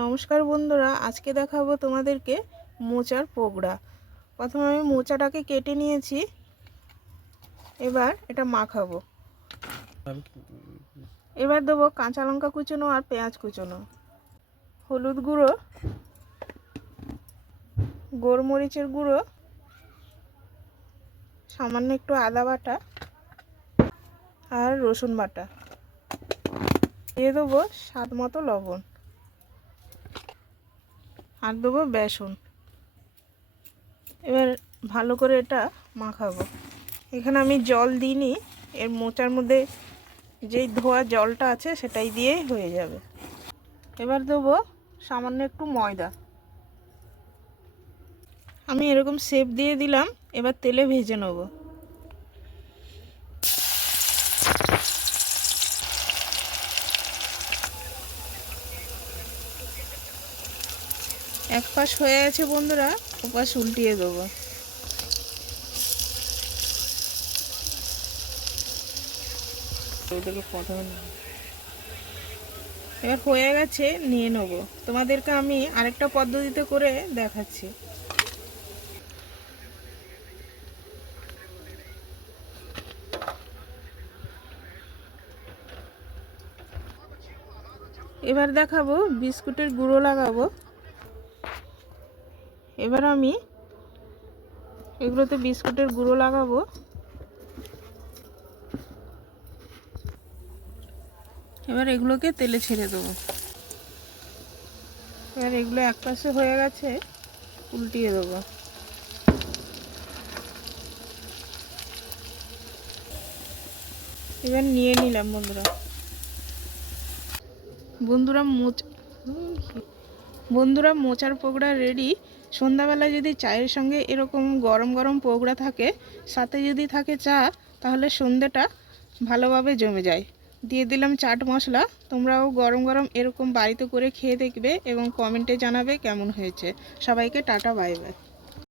নমস্কার বন্ধুরা, আজকে দেখাবো তোমাদেরকে মোচার পকোড়া। প্রথমে আমি মোচাটাকে কেটে নিয়েছি, এবার এটা মাখাবো। এবার দেবো কাঁচা লঙ্কা কুচোনো আর পেঁয়াজ কুচোনো, হলুদ গুঁড়ো, গোলমরিচের গুঁড়ো, সামান্য একটু আদা বাটা আর রসুন বাটা, দিয়ে দেবো স্বাদ মতো লবণ আর দেবো বেসন। এবার ভালো করে এটা মাখাবো। এখানে আমি জল দিইনি, এর মোচার মধ্যে যেই ধোয়া জলটা আছে সেটাই দিয়েই হয়ে যাবে। এবার দেবো সামান্য একটু ময়দা। আমি এরকম শেপ দিয়ে দিলাম, এবার তেলে ভেজে নেব। এক পাশ হয়ে গেছে বন্ধুরা, ওপাশ উল্টিয়ে দেবো। এবার হয়ে গেছে, নিয়ে নেব। তোমাদেরকে আমি আরেকটা পদ্ধতিতে করে দেখাচ্ছি। এবার দেখাবো বিস্কুটের গুঁড়ো লাগাবো। এবার আমি এগুলোতে বিস্কুটের গুঁড়ো লাগাবো। এবার এগুলোকে তেলে ছেড়ে দেবো। এবার এগুলো এক পাশে হয়ে গেছে, উল্টিয়ে দেবো। এবার নিয়ে নিলাম বন্ধুরা মোচার পকোড়া রেডি। সন্ধ্যাবেলায় যদি চায়ের সঙ্গে এরকম গরম গরম পকোড়া থাকে, সাথে যদি থাকে চা, তাহলে সন্ধ্যাটা ভালোভাবে জমে যায়। দিয়ে দিলাম চাট মশলা। তোমরাও গরম গরম এরকম বাড়িতে করে খেয়ে দেখবে এবং কমেন্টে জানাবে কেমন হয়েছে। সবাইকে টাটা, বাই বাই।